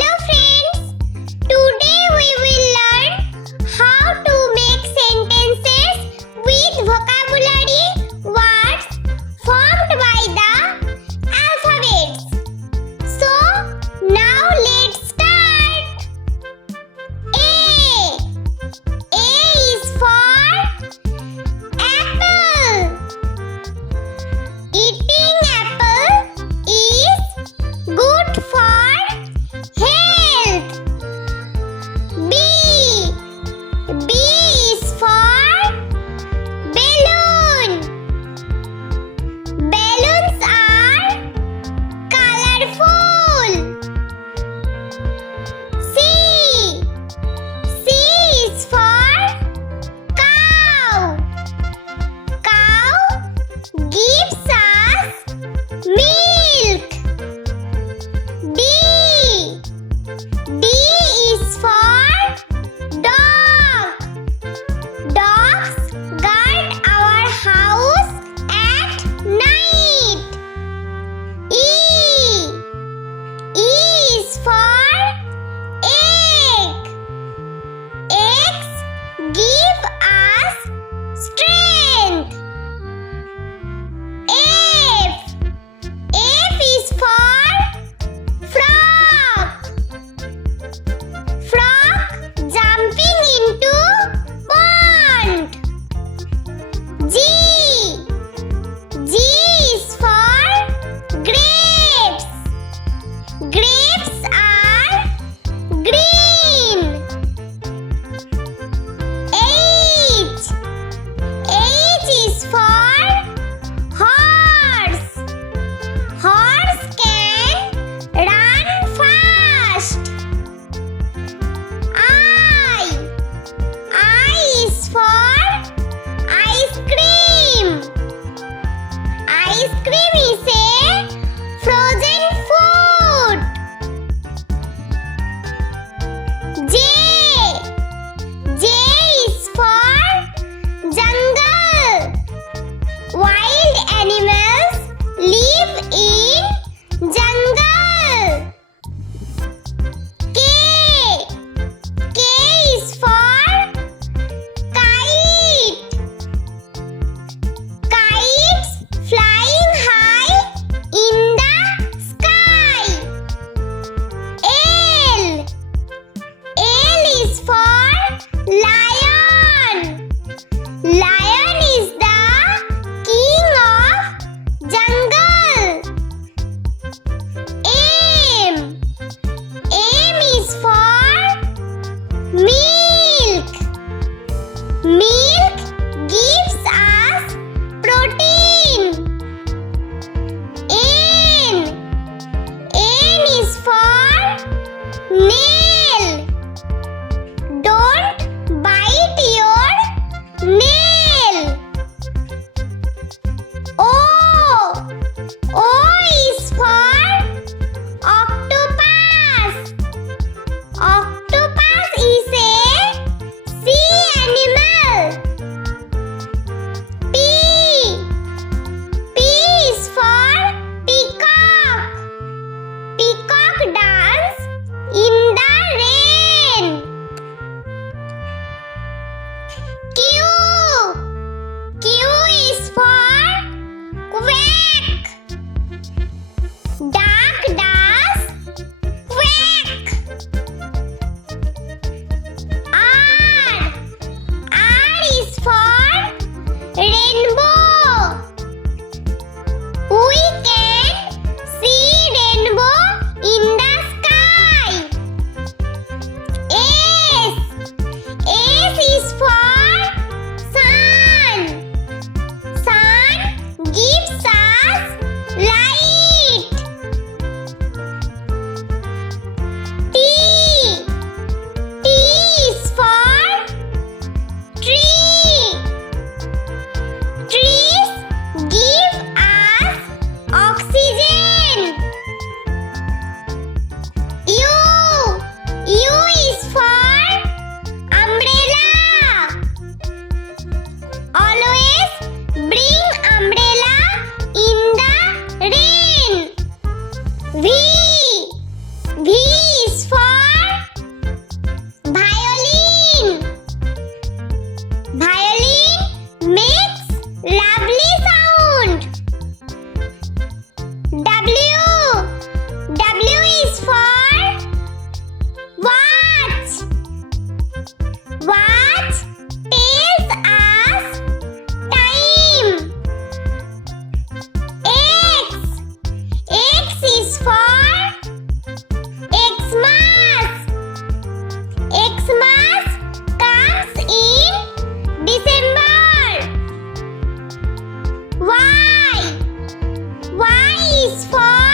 Hello friends, today we will learn how to make sentences with vocabulary words formed by the alphabets. So now let's start. A is for apple. Eating apple is good for health. B is for balloon. Balloons are colorful. C is for cow. Cow gives us milk. D is for dog. Dogs guard our house at night. E is for egg. Eggs give us strength. F is for frog. Frog jumping into pond. G is for grapes. Grapes are green. H is for horse. Horse can run fast. I is for ice cream. Ice cream is a frozen food. J is for jungle. Wild animals live in jungle. K is for kite. Kites flying high in the sky. L is for lion. Lion is the king of jungle. M is for milk. Milk gives us protein. N is for nail. Don't bite your nail. O is for octopus. Octopus is a sea animal. P is for peacock. Peacock dance in the rain. Q is for quack. Duck does quack. R is for rainbow. We can see rainbow in the sky. S is for sun. Sun gives us light. W is for watch. Watch tells us time. X is for Xmas. Xmas comes in December. Y is for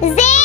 Z